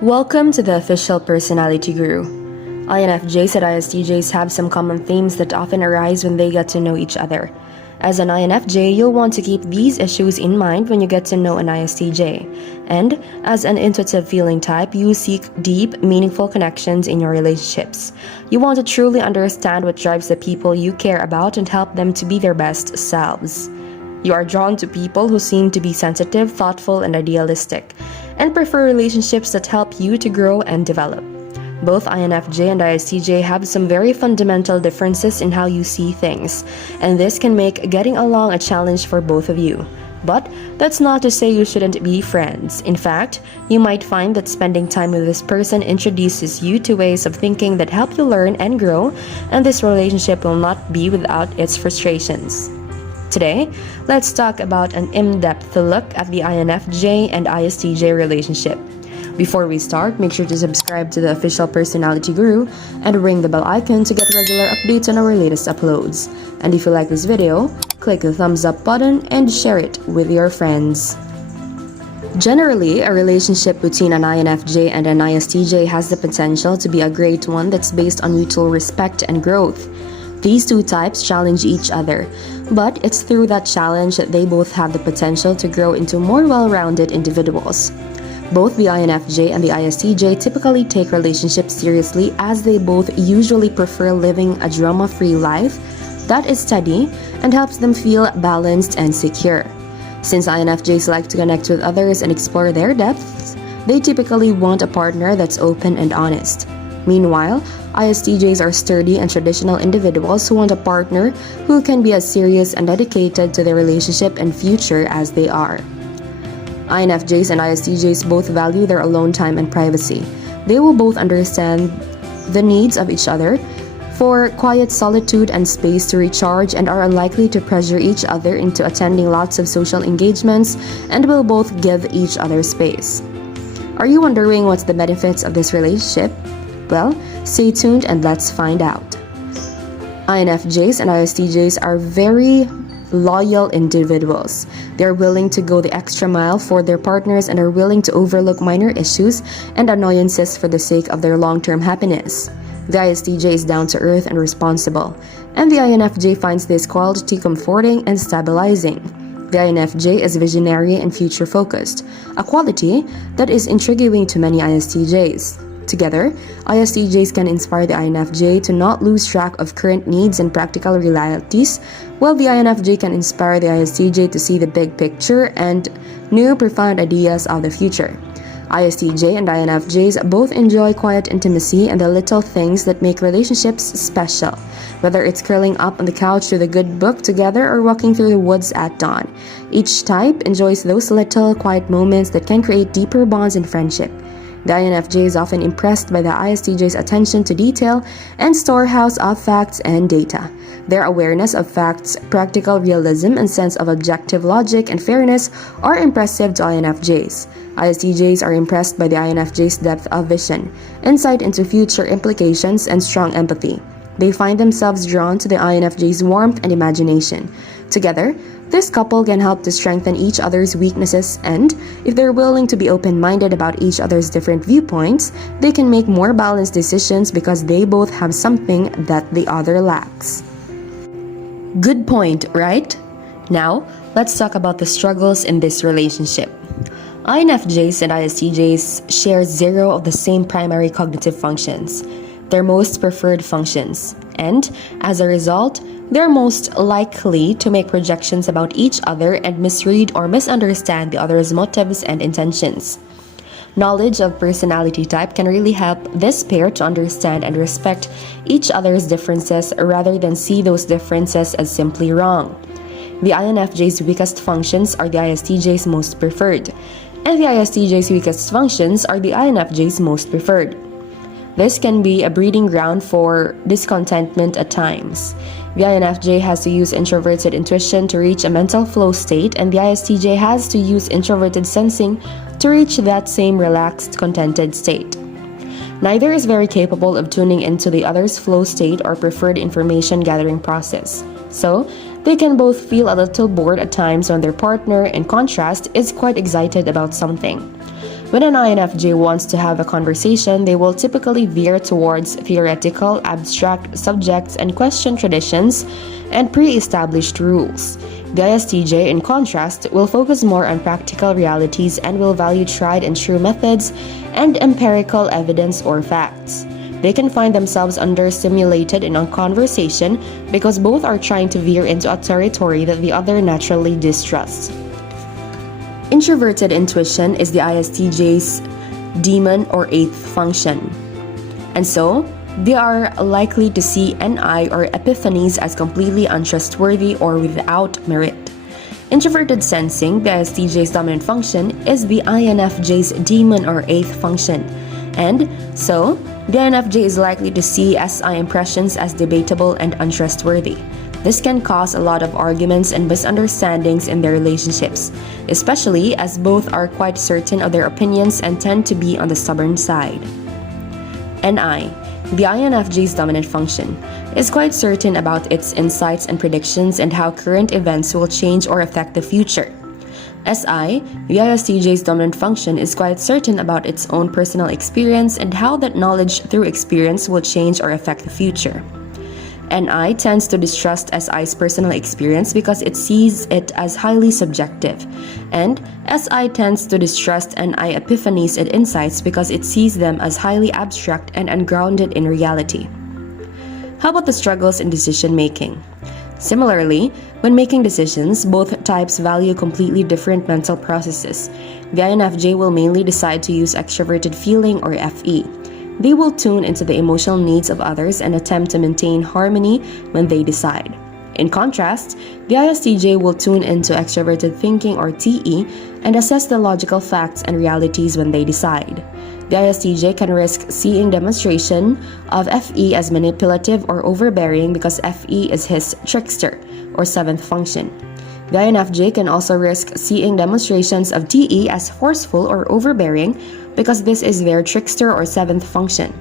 Welcome to the Official Personality Guru. INFJs and ISTJs have some common themes that often arise when they get to know each other. As an INFJ, you'll want to keep these issues in mind when you get to know an ISTJ. And as an intuitive feeling type, you seek deep, meaningful connections in your relationships. You want to truly understand what drives the people you care about and help them to be their best selves. You are drawn to people who seem to be sensitive, thoughtful, and idealistic, and prefer relationships that help you to grow and develop. Both INFJ and ISTJ have some very fundamental differences in how you see things, and this can make getting along a challenge for both of you. But that's not to say you shouldn't be friends. In fact, you might find that spending time with this person introduces you to ways of thinking that help you learn and grow, and this relationship will not be without its frustrations. Today, let's talk about an in-depth look at the INFJ and ISTJ relationship. Before we start, make sure to subscribe to the Official Personality Guru and ring the bell icon to get regular updates on our latest uploads. And if you like this video, click the thumbs up button and share it with your friends. Generally, a relationship between an INFJ and an ISTJ has the potential to be a great one that's based on mutual respect and growth. These two types challenge each other, but it's through that challenge that they both have the potential to grow into more well-rounded individuals. Both the INFJ and the ISTJ typically take relationships seriously, as they both usually prefer living a drama-free life that is steady and helps them feel balanced and secure. Since INFJs like to connect with others and explore their depths, they typically want a partner that's open and honest. Meanwhile, ISTJs are sturdy and traditional individuals who want a partner who can be as serious and dedicated to their relationship and future as they are. INFJs and ISTJs both value their alone time and privacy. They will both understand the needs of each other for quiet solitude and space to recharge, and are unlikely to pressure each other into attending lots of social engagements, and will both give each other space. Are you wondering what's the benefits of this relationship? Well, stay tuned and let's find out. INFJs and ISTJs are very loyal individuals. They're willing to go the extra mile for their partners and are willing to overlook minor issues and annoyances for the sake of their long-term happiness. The ISTJ is down to earth and responsible, and the INFJ finds this quality comforting and stabilizing. The INFJ is visionary and future-focused, a quality that is intriguing to many ISTJs. Together, ISTJs can inspire the INFJ to not lose track of current needs and practical realities, while the INFJ can inspire the ISTJ to see the big picture and new profound ideas of the future. ISTJ and INFJs both enjoy quiet intimacy and the little things that make relationships special, whether it's curling up on the couch with a good book together or walking through the woods at dawn. Each type enjoys those little quiet moments that can create deeper bonds in friendship. The INFJ is often impressed by the ISTJ's attention to detail and storehouse of facts and data. Their awareness of facts, practical realism, and sense of objective logic and fairness are impressive to INFJs. ISTJs are impressed by the INFJ's depth of vision, insight into future implications, and strong empathy. They find themselves drawn to the INFJ's warmth and imagination. Together, this couple can help to strengthen each other's weaknesses, and if they're willing to be open-minded about each other's different viewpoints, they can make more balanced decisions because they both have something that the other lacks. Good point, right? Now, let's talk about the struggles in this relationship. INFJs and ISTJs share zero of the same primary cognitive functions, their most preferred functions, and as a result, they're most likely to make projections about each other and misread or misunderstand the other's motives and intentions. Knowledge of personality type can really help this pair to understand and respect each other's differences rather than see those differences as simply wrong. The INFJ's weakest functions are the ISTJ's most preferred, and the ISTJ's weakest functions are the INFJ's most preferred. This can be a breeding ground for discontentment at times. The INFJ has to use introverted intuition to reach a mental flow state, and the ISTJ has to use introverted sensing to reach that same relaxed, contented state. Neither is very capable of tuning into the other's flow state or preferred information gathering process. So, they can both feel a little bored at times when their partner, in contrast, is quite excited about something. When an INFJ wants to have a conversation, they will typically veer towards theoretical, abstract subjects and question traditions and pre-established rules. The ISTJ, in contrast, will focus more on practical realities and will value tried and true methods and empirical evidence or facts. They can find themselves understimulated in a conversation because both are trying to veer into a territory that the other naturally distrusts. Introverted intuition is the ISTJ's demon or eighth function, and so they are likely to see NI or epiphanies as completely untrustworthy or without merit. Introverted sensing, the ISTJ's dominant function, is the INFJ's demon or eighth function, and so the INFJ is likely to see SI impressions as debatable and untrustworthy. This can cause a lot of arguments and misunderstandings in their relationships, especially as both are quite certain of their opinions and tend to be on the stubborn side. NI, the INFJ's dominant function, is quite certain about its insights and predictions and how current events will change or affect the future. SI, the ISTJ's dominant function, is quite certain about its own personal experience and how that knowledge through experience will change or affect the future. NI tends to distrust SI's personal experience because it sees it as highly subjective, and SI tends to distrust NI epiphanies and insights because it sees them as highly abstract and ungrounded in reality. How about the struggles in decision making? Similarly, when making decisions, both types value completely different mental processes. The INFJ will mainly decide to use extroverted feeling or FE. They will tune into the emotional needs of others and attempt to maintain harmony when they decide. In contrast, the ISTJ will tune into extroverted thinking or TE and assess the logical facts and realities when they decide. The ISTJ can risk seeing demonstration of FE as manipulative or overbearing because FE is his trickster or seventh function. The INFJ can also risk seeing demonstrations of TE as forceful or overbearing because this is their trickster or seventh function.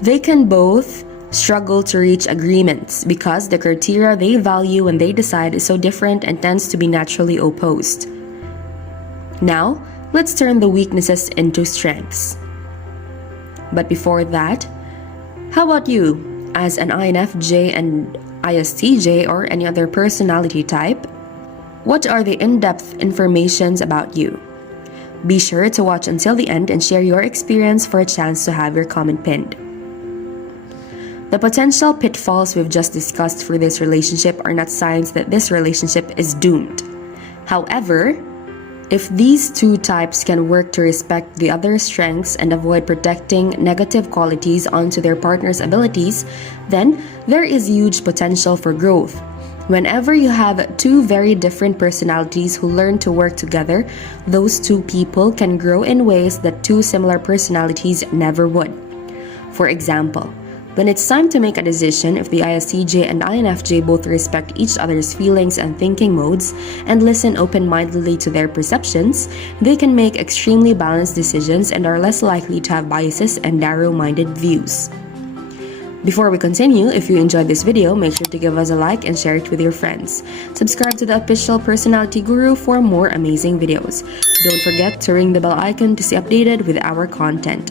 They can both struggle to reach agreements because the criteria they value when they decide is so different and tends to be naturally opposed. Now, let's turn the weaknesses into strengths. But before that, how about you as an INFJ and ISTJ or any other personality type? What are the in-depth informations about you? Be sure to watch until the end and share your experience for a chance to have your comment pinned. The potential pitfalls we've just discussed for this relationship are not signs that this relationship is doomed. However, if these two types can work to respect the other's strengths and avoid projecting negative qualities onto their partner's abilities, then there is huge potential for growth. Whenever you have two very different personalities who learn to work together, those two people can grow in ways that two similar personalities never would. For example, when it's time to make a decision, if the ISTJ and INFJ both respect each other's feelings and thinking modes and listen open-mindedly to their perceptions, they can make extremely balanced decisions and are less likely to have biases and narrow-minded views. Before we continue, if you enjoyed this video, make sure to give us a like and share it with your friends. Subscribe to the Official Personality Guru for more amazing videos. Don't forget to ring the bell icon to stay updated with our content.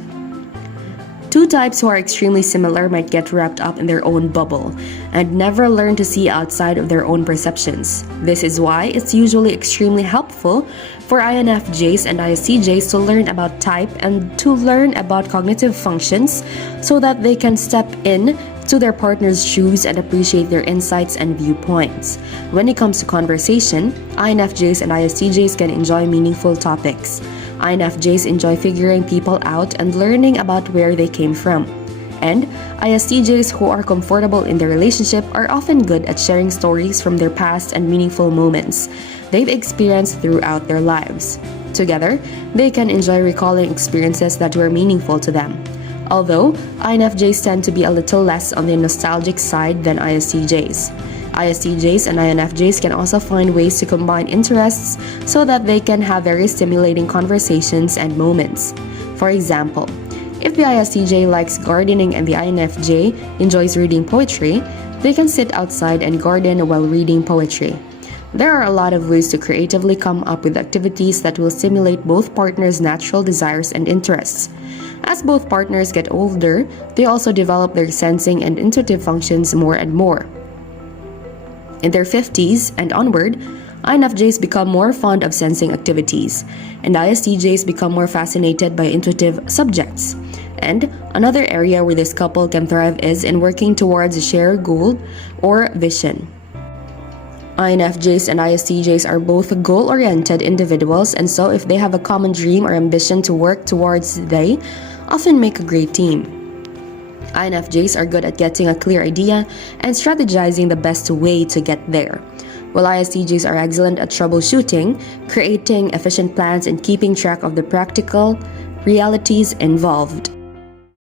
Two types who are extremely similar might get wrapped up in their own bubble and never learn to see outside of their own perceptions. This is why it's usually extremely helpful for INFJs and ISTJs to learn about type and to learn about cognitive functions so that they can step in to their partner's shoes and appreciate their insights and viewpoints. When it comes to conversation, INFJs and ISTJs can enjoy meaningful topics. INFJs enjoy figuring people out and learning about where they came from. And ISTJs who are comfortable in their relationship are often good at sharing stories from their past and meaningful moments they've experienced throughout their lives. Together, they can enjoy recalling experiences that were meaningful to them. Although, INFJs tend to be a little less on the nostalgic side than ISTJs. ISTJs and INFJs can also find ways to combine interests so that they can have very stimulating conversations and moments. For example, if the ISTJ likes gardening and the INFJ enjoys reading poetry, they can sit outside and garden while reading poetry. There are a lot of ways to creatively come up with activities that will stimulate both partners' natural desires and interests. As both partners get older, they also develop their sensing and intuitive functions more and more. In their 50s and onward, INFJs become more fond of sensing activities, and ISTJs become more fascinated by intuitive subjects. And another area where this couple can thrive is in working towards a shared goal or vision. INFJs and ISTJs are both goal-oriented individuals, and so if they have a common dream or ambition to work towards, they often make a great team. INFJs are good at getting a clear idea and strategizing the best way to get there, while ISTJs are excellent at troubleshooting, creating efficient plans, and keeping track of the practical realities involved.